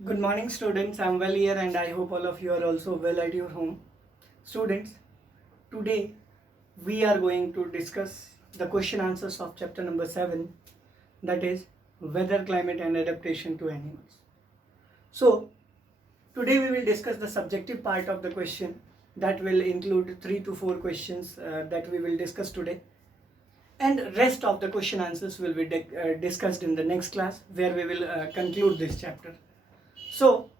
Good morning, students. I'm well here, and I hope all of you are also well at your home. Students, today we are going to discuss the question answers of chapter number 7, that is weather, climate, and adaptation to animals. So, today we will discuss the subjective part of the question that will include 3 to 4 questions that we will discuss today, and rest of the question answers will be discussed in the next class where we will conclude this chapter. So,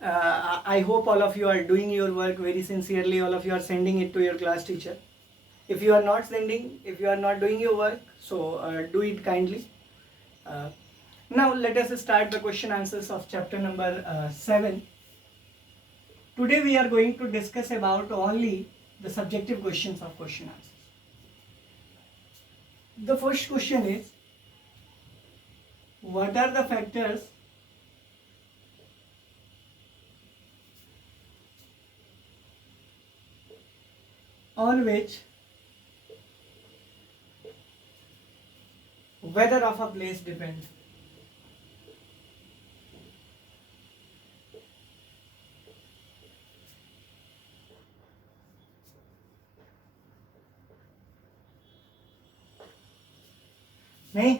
I hope all of you are doing your work very sincerely. All of you are sending it to your class teacher. If you are not sending, if you are not doing your work, so do it kindly. Now let us start the question answers of chapter number 7. Today we are going to discuss about only the subjective questions of question answers. The first question is, what are the factors on which weather of a place depends? नहीं,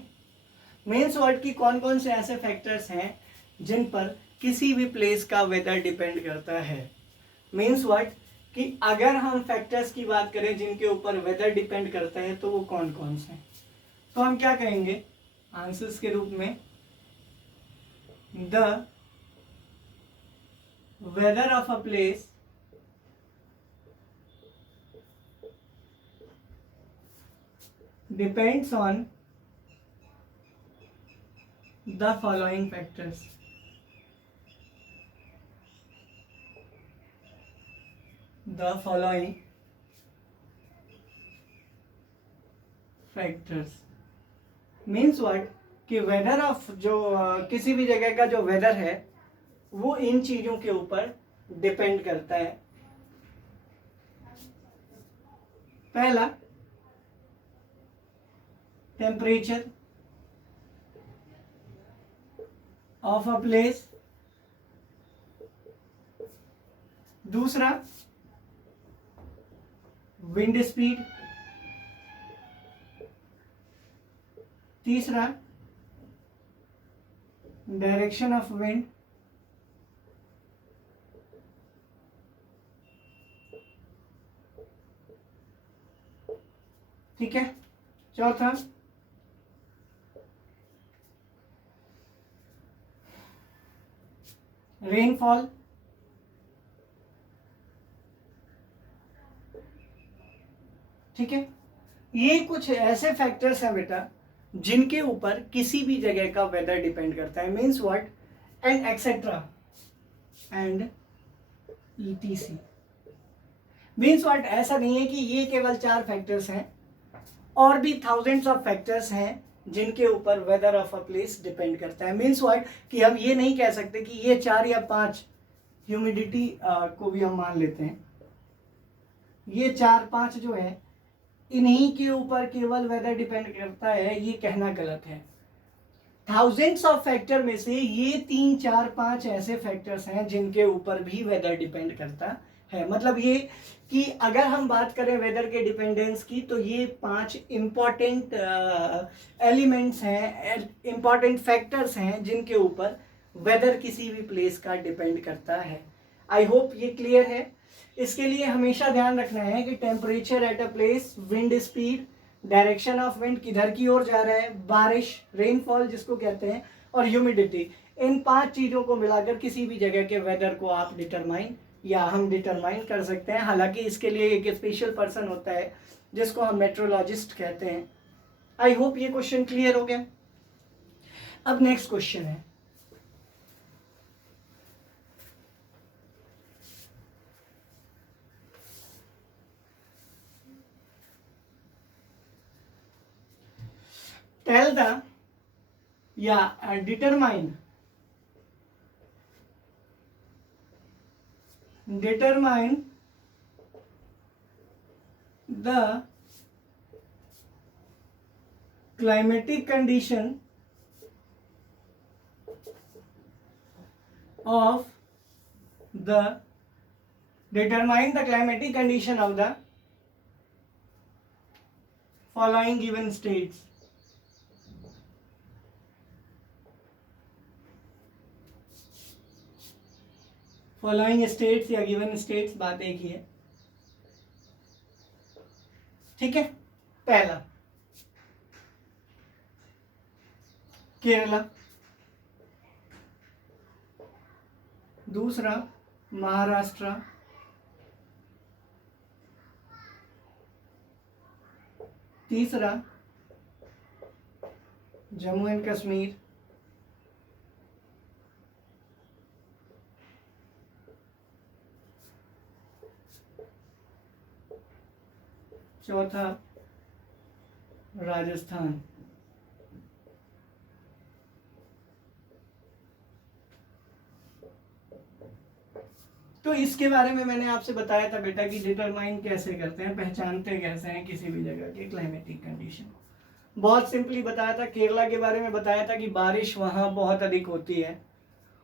means word की कौन कौन से ऐसे factors हैं जिन पर किसी भी प्लेस का वेदर डिपेंड करता है. मीन्स वर्ड कि अगर हम फैक्टर्स की बात करें जिनके ऊपर वेदर डिपेंड करता है तो वो कौन कौन से हैं. तो हम क्या कहेंगे आंसर्स के रूप में, the weather of a place depends on the following factors. The following factors means what कि वेदर ऑफ जो किसी भी जगह का जो वेदर है वो इन चीजों के ऊपर डिपेंड करता है. पहला, टेम्परेचर ऑफ अ प्लेस. दूसरा, विंड स्पीड. तीसरा, डायरेक्शन ऑफ विंड. ठीक है. चौथा, रेनफॉल. ठीक है. ये कुछ ऐसे फैक्टर्स हैं बेटा जिनके ऊपर किसी भी जगह का वेदर डिपेंड करता है. Means what and etcetera and etc. Means what ऐसा नहीं है कि ये केवल 4 फैक्टर्स हैं, और भी थाउजेंड्स ऑफ फैक्टर्स हैं जिनके ऊपर weather of a place depend करता है. मीन्स व्हाट कि हम ये नहीं कह सकते कि ये 4 या 5, ह्यूमिडिटी को भी हम मान लेते हैं, ये 4-5 जो है इन्हीं के ऊपर केवल वेदर डिपेंड करता है, ये कहना गलत है. थाउजेंड्स ऑफ फैक्टर में से ये 3-4-5 ऐसे फैक्टर्स हैं जिनके ऊपर भी वेदर डिपेंड करता है. मतलब ये कि अगर हम बात करें वेदर के डिपेंडेंस की तो ये 5 इंपॉर्टेंट एलिमेंट्स हैं, इंपॉर्टेंट फैक्टर्स हैं जिनके ऊपर वेदर किसी भी प्लेस का डिपेंड करता है. आई होप ये क्लियर है. इसके लिए हमेशा ध्यान रखना है कि temperature at a place, wind speed, direction of wind किधर की ओर जा रहा है, बारिश, रेनफॉल जिसको कहते हैं, और ह्यूमिडिटी, इन 5 चीज़ों को मिलाकर किसी भी जगह के वेदर को आप डिटरमाइन या हम डिटरमाइन कर सकते हैं. हालांकि इसके लिए एक स्पेशल पर्सन होता है जिसको हम मेट्रोलॉजिस्ट कहते हैं. आई होप ये क्वेश्चन क्लियर हो गया. अब नेक्स्ट क्वेश्चन है, टेल द या determine the climatic condition of the determine the climatic condition of the following given states. Following states या गिवन स्टेट्स, बात एक ही है, ठीक है। पहला केरला, दूसरा महाराष्ट्र, तीसरा जम्मू एंड कश्मीर, चौथा राजस्थान। तो इसके बारे में मैंने आपसे बताया था बेटा कि डिटरमाइन कैसे करते हैं, पहचानते कैसे हैं किसी भी जगह के क्लाइमेटिक कंडीशन। बहुत सिंपली बताया था। केरला के बारे में बताया था कि बारिश वहाँ बहुत अधिक होती है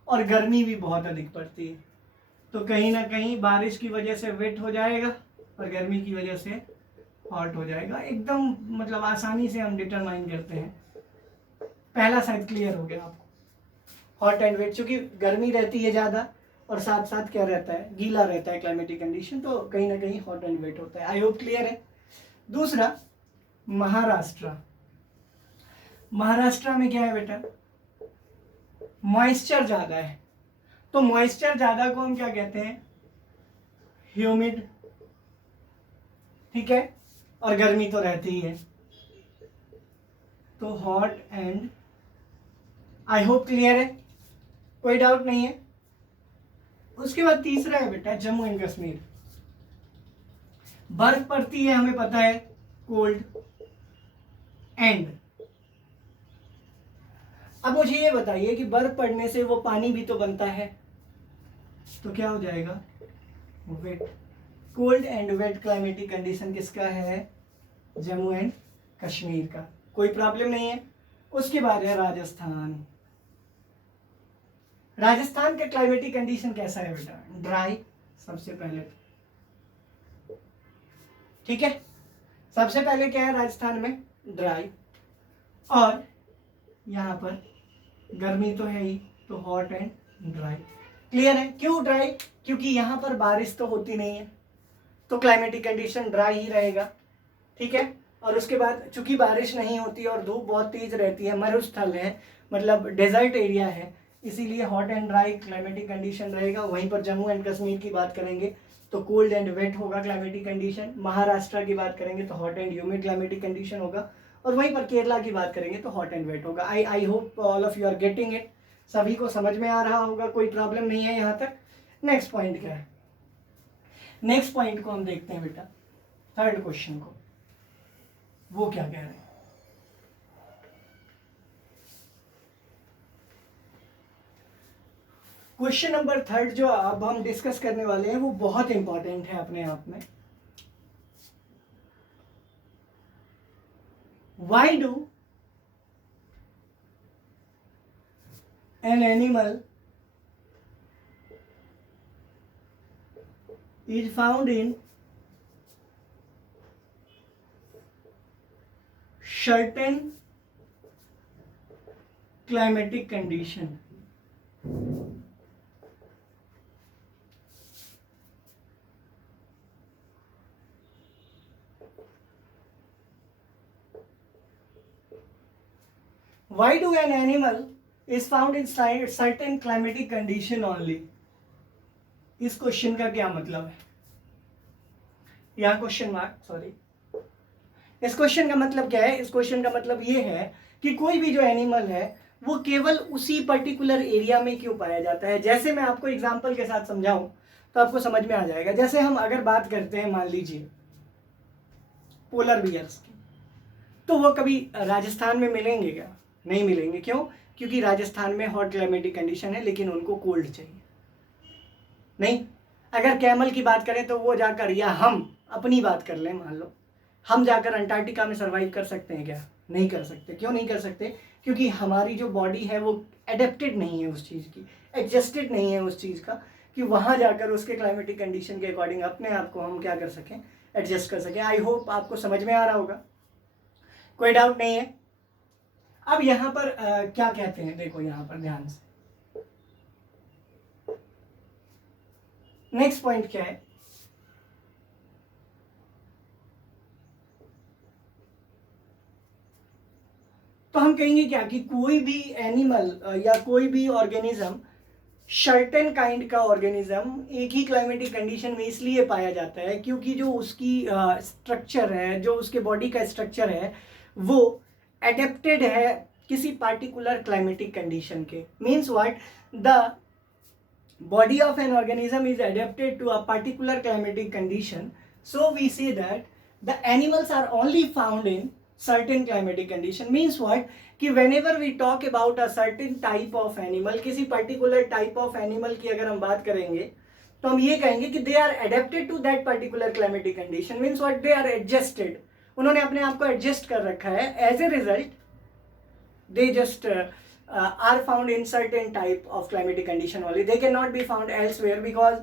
और गर्मी भी बहुत अधिक पड़ती है, तो कहीं ना कहीं बारिश की वजह से वेट हो जाएगा और गर्मी की वजह से हॉट हो जाएगा। एकदम मतलब आसानी से हम डिटरमाइन करते हैं। पहला साइड क्लियर हो गया आपको। हॉट एंड वेट, चूंकि गर्मी रहती है ज़्यादा और साथ साथ क्या रहता है, गीला रहता है क्लाइमेटिक कंडीशन, तो कहीं ना कहीं हॉट एंड वेट होता है। आई होप क्लियर है। दूसरा महाराष्ट्र। महाराष्ट्र में क्या है बेटा, मॉइस्चर ज़्यादा है। तो मॉइस्चर ज़्यादा को हम क्या कहते हैं, ह्यूमिड, ठीक है, और गर्मी तो रहती ही है, तो hot and. I hope clear है, कोई डाउट नहीं है। उसके बाद तीसरा है बेटा जम्मू एंड कश्मीर। बर्फ पड़ती है, हमें पता है, कोल्ड एंड। अब मुझे ये बताइए कि बर्फ पड़ने से वो पानी भी तो बनता है, तो क्या हो जाएगा, wet. Cold and wet climatic condition किसका है, जम्मू एंड कश्मीर का, कोई प्रॉब्लम नहीं है। उसके बाद है राजस्थान। राजस्थान का क्लाइमेटिक कंडीशन कैसा है बेटा, ड्राई सबसे पहले, ठीक है। सबसे पहले क्या है राजस्थान में, ड्राई, और यहां पर गर्मी तो है ही, तो हॉट एंड ड्राई। क्लियर है। क्यों ड्राई, क्योंकि यहां पर बारिश तो होती नहीं है, तो क्लाइमेटिक कंडीशन ड्राई ही रहेगा, ठीक है। और उसके बाद चूंकि बारिश नहीं होती और धूप बहुत तेज रहती है, मरुस्थल है, मतलब डेजर्ट एरिया है, इसीलिए hot and dry climatic condition रहेगा। वहीं पर जम्मू एंड कश्मीर की बात करेंगे तो कोल्ड एंड वेट होगा क्लाइमेटिक कंडीशन। महाराष्ट्र की बात करेंगे तो hot and humid climatic condition होगा, और वहीं पर केरला की बात करेंगे तो हॉट एंड वेट होगा। I hope all of you are getting it. सभी को समझ में आ रहा होगा, कोई प्रॉब्लम नहीं है यहाँ तक। नेक्स्ट पॉइंट क्या है, नेक्स्ट पॉइंट को हम देखते हैं बेटा, थर्ड क्वेश्चन को, वो क्या कह रहे हैं। क्वेश्चन नंबर थर्ड जो अब हम डिस्कस करने वाले हैं वो बहुत इंपॉर्टेंट है अपने आप में। Why do an animal is found in certain climatic condition? Why do an animal is found in certain climatic condition only? इस क्वेश्चन का क्या मतलब है, यहाँ क्वेश्चन मार्क, सॉरी। इस क्वेश्चन का मतलब क्या है, इस क्वेश्चन का मतलब ये है कि कोई भी जो एनिमल है वो केवल उसी पर्टिकुलर एरिया में क्यों पाया जाता है। जैसे मैं आपको एग्जांपल के साथ समझाऊं तो आपको समझ में आ जाएगा। जैसे हम अगर बात करते हैं, मान लीजिए पोलर बियर्स की, तो वो कभी राजस्थान में मिलेंगे क्या, नहीं मिलेंगे। क्यों, क्योंकि राजस्थान में हॉट क्लाइमेटिक कंडीशन है लेकिन उनको कोल्ड चाहिए। नहीं, अगर कैमल की बात करें तो वो जाकर, या हम अपनी बात कर लें, मान लो हम जाकर अंटार्कटिका में सर्वाइव कर सकते हैं क्या, नहीं कर सकते। क्यों नहीं कर सकते? क्योंकि हमारी जो बॉडी है वो एडेप्टेड नहीं है उस चीज़ की, एडजस्टेड नहीं है उस चीज़ का कि वहाँ जाकर उसके क्लाइमेटिक कंडीशन के अकॉर्डिंग अपने आप को हम क्या कर सकें, एडजस्ट कर सकें। आई होप आपको समझ में आ रहा होगा, कोई डाउट नहीं है। अब यहाँ पर क्या कहते हैं, देखो यहाँ पर ध्यान से, नेक्स्ट पॉइंट क्या है, तो हम कहेंगे क्या कि कोई भी एनिमल या कोई भी ऑर्गेनिज्म, सर्टेन काइंड का ऑर्गेनिज्म एक ही क्लाइमेटिक कंडीशन में इसलिए पाया जाता है क्योंकि जो उसकी स्ट्रक्चर है, जो उसके बॉडी का स्ट्रक्चर है, वो एडेप्टेड है किसी पार्टिकुलर क्लाइमेटिक कंडीशन के। Means what, the body of an organism is adapted to a particular climatic condition, so we say that the animals are only found in certain climatic condition. Means what, कि whenever we talk about a certain type of animal, किसी particular type of animal की अगर हम बात करेंगे तो हम ये कहेंगे कि they are adapted to that particular climatic condition. Means what, they are adjusted, उन्होंने अपने आप को एडजस्ट कर रखा है। As a result they just are found in certain type of climatic condition only. They cannot be found elsewhere because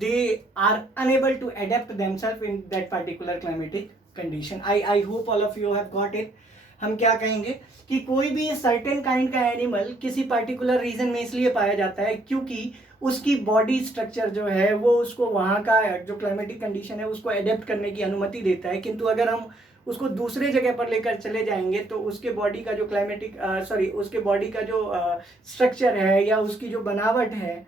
they are unable to adapt themselves in that particular climatic condition. I hope all of you have got it. हम क्या कहेंगे कि कोई भी certain kind का animal किसी particular reason में इसलिए पाया जाता है क्योंकि उसकी बॉडी स्ट्रक्चर जो है वो उसको वहाँ का जो क्लाइमेटिक कंडीशन है उसको एडेप्ट करने की अनुमति देता है। किंतु अगर हम उसको दूसरे जगह पर लेकर चले जाएंगे तो उसके बॉडी का जो उसके बॉडी का जो स्ट्रक्चर है या उसकी जो बनावट है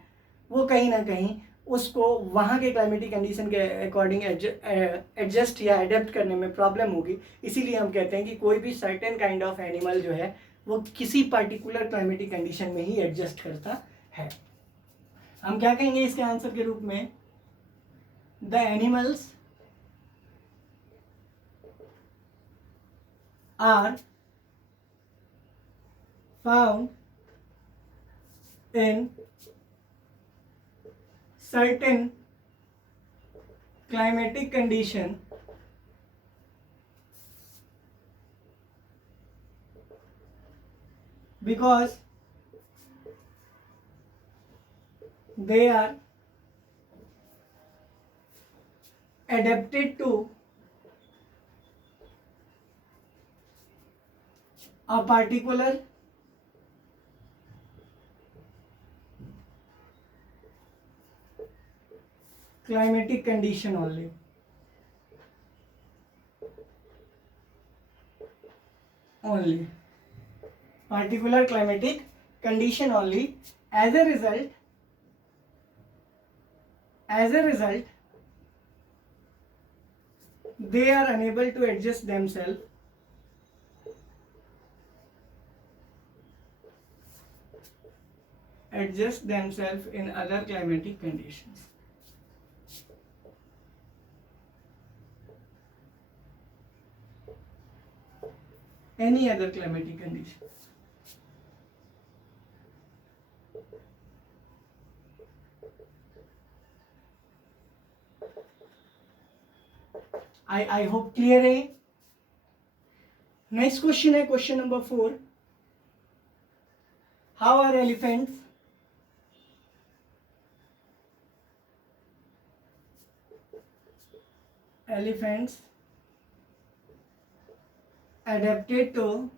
वो कहीं ना कहीं उसको वहाँ के क्लाइमेटिक कंडीशन के अकॉर्डिंग एडजस्ट या एडेप्ट करने में प्रॉब्लम होगी। इसीलिए हम कहते हैं कि कोई भी सर्टेन काइंड ऑफ एनिमल जो है वो किसी पर्टिकुलर क्लाइमेटिक कंडीशन में ही एडजस्ट करता है। हम क्या कहेंगे इसके आंसर के रूप में, the animals are found in certain climatic condition because they are adapted to a particular climatic condition only. Particular climatic condition only. As a result they are unable to adjust themselves in other climatic conditions. Any other climatic condition. I hope clear है। Next question है question number 4। How are elephants adapted to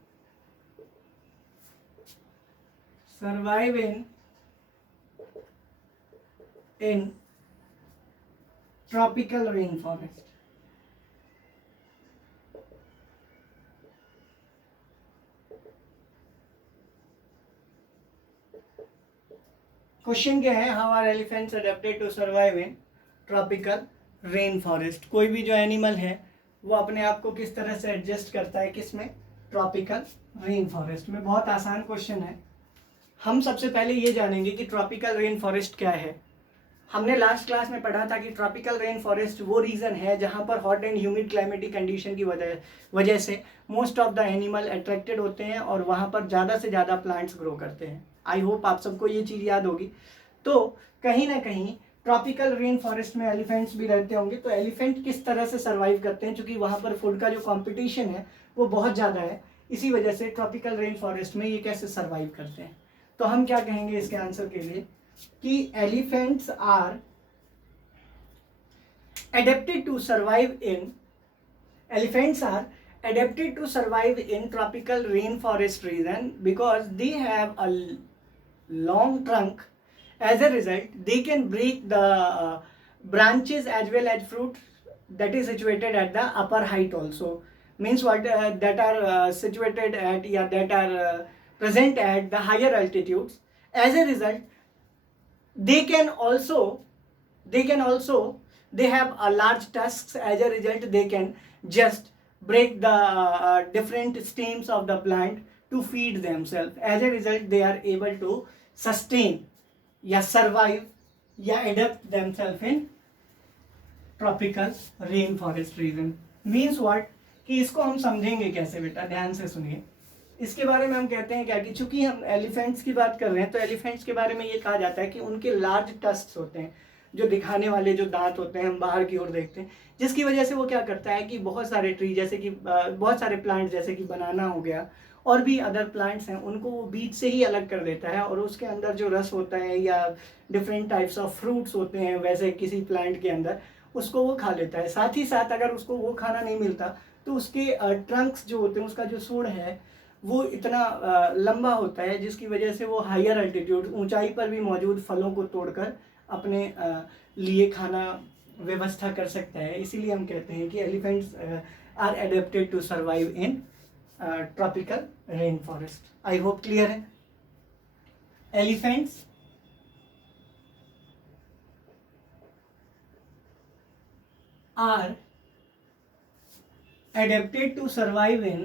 survive in tropical rainforest? Question क्या है, how are elephants adapted to survive in tropical rain forest. कोई भी जो animal है वो अपने आप को किस तरह से एडजस्ट करता है, किसमें, ट्रॉपिकल रेन फॉरेस्ट में। बहुत आसान क्वेश्चन है। हम सबसे पहले ये जानेंगे कि ट्रॉपिकल रेन फॉरेस्ट क्या है। हमने लास्ट क्लास में पढ़ा था कि ट्रॉपिकल रेन फॉरेस्ट वो रीजन है जहाँ पर hot and humid climatic condition की वजह से most of the animal attracted होते हैं और वहाँ पर ज़्यादा से ज़्यादा प्लांट्स ग्रो करते हैं। आई होप आप सबको ये चीज़ याद होगी। तो कहीं ना कहीं ट्रॉपिकल रेन फॉरेस्ट में एलिफेंट्स भी रहते होंगे। तो एलिफेंट किस तरह से सर्वाइव करते हैं, क्योंकि वहाँ पर फूड का जो कंपटीशन है वो बहुत ज़्यादा है, इसी वजह से ट्रॉपिकल रेन फॉरेस्ट में ये कैसे सर्वाइव करते हैं। तो हम क्या कहेंगे इसके आंसर के लिए कि elephants are adapted to survive in elephants are adapted to survive in tropical rainforest region because they have a long trunk. As a result, they can break the branches as well as fruit that is situated at the upper height also. Means what, that are situated at, yeah, that are present at the higher altitudes. As a result, they can also they have a large tusks. As a result, they can just break the different stems of the plant to feed themselves. As a result, they are able to sustain या survive या adapt themselves in tropical rainforest region. Means what, कि इसको हम समझेंगे कैसे बेटा, ध्यान से सुनिए। इसके बारे में हम कहते हैं क्या कि चूंकि हम एलिफेंट्स की बात कर रहे हैं तो एलिफेंट्स के बारे में ये कहा जाता है कि उनके लार्ज टस्क्स होते हैं, जो दिखाने वाले जो दांत होते हैं, हम बाहर की ओर देखते हैं, जिसकी वजह से वो क्या करता है कि बहुत सारे ट्री जैसे कि बहुत सारे प्लांट जैसे कि बनाना हो गया और भी अदर प्लांट्स हैं, उनको वो बीज से ही अलग कर देता है और उसके अंदर जो रस होता है या डिफरेंट टाइप्स ऑफ फ्रूट्स होते हैं वैसे किसी प्लांट के अंदर, उसको वो खा लेता है। साथ ही साथ अगर उसको वो खाना नहीं मिलता तो उसके ट्रंक्स जो होते हैं, उसका जो सूढ़ है वो इतना लंबा होता है जिसकी वजह से वो हायर अल्टीट्यूड, ऊंचाई पर भी मौजूद फलों को तोड़कर अपने लिए खाना व्यवस्था कर सकता है। इसीलिए हम कहते हैं कि elephants are adapted to survive in tropical rain forest. I hope clear है। Elephants are adapted to survive in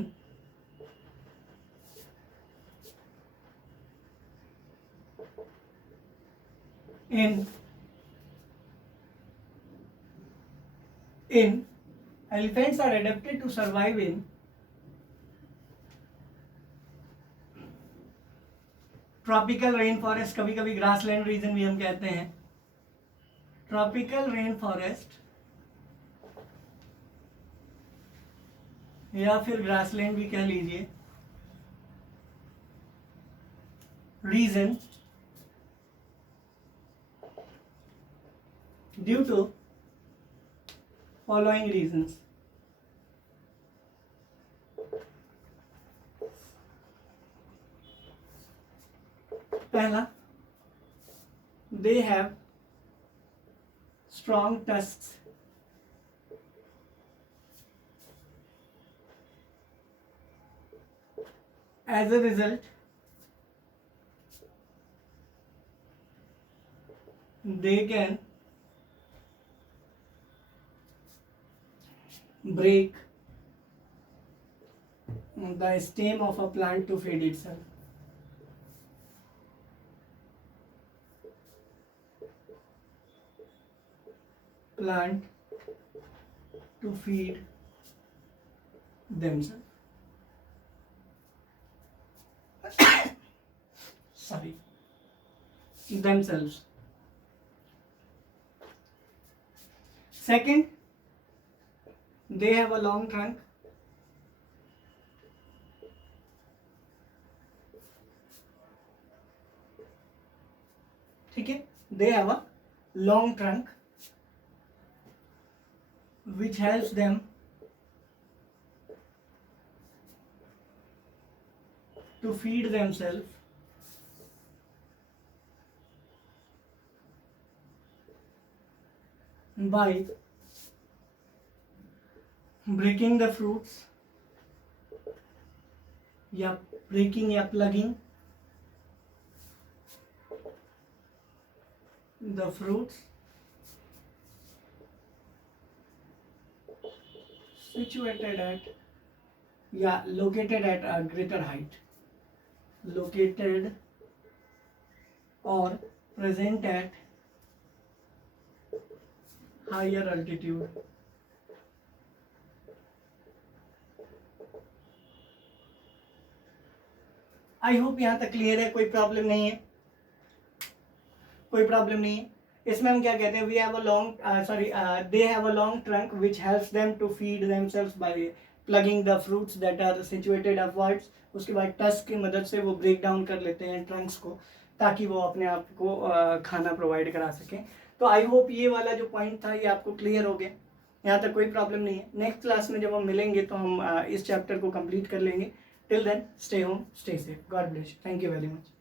elephants are adapted to survive in tropical rain forest, कभी कभी ग्रासलैंड रीजन भी हम कहते हैं। ट्रॉपिकल रेन फॉरेस्ट या फिर grassland भी कह लीजिए region due to following reasons. पहला, they have strong tusks. As a result, they can break the stem of a plant to feed itself. Plant to feed themselves. Sorry, themselves. Second, they have a long trunk. ठीक है, they have a long trunk which helps them to feed themselves by breaking the fruits या breaking या plugging the fruits situated at या located at a greater height, located or present at higher altitude. I hope यहां तक clear है, कोई problem नहीं है, कोई प्रॉब्लम नहीं है। इसमें हम क्या कहते हैं, we have a long they have a long trunk which helps them to feed themselves by plugging the fruits that are situated upwards, उसके बाद टस्क की मदद से वो ब्रेक डाउन कर लेते हैं ट्रंक्स को, ताकि वो अपने आप को खाना प्रोवाइड करा सकें। तो आई होप ये वाला जो पॉइंट था ये आपको क्लियर हो गया, यहाँ तक कोई प्रॉब्लम नहीं है। नेक्स्ट क्लास में जब हम मिलेंगे तो हम इस चैप्टर को कंप्लीट कर लेंगे। Till then stay home, stay safe, God bless, thank you very much.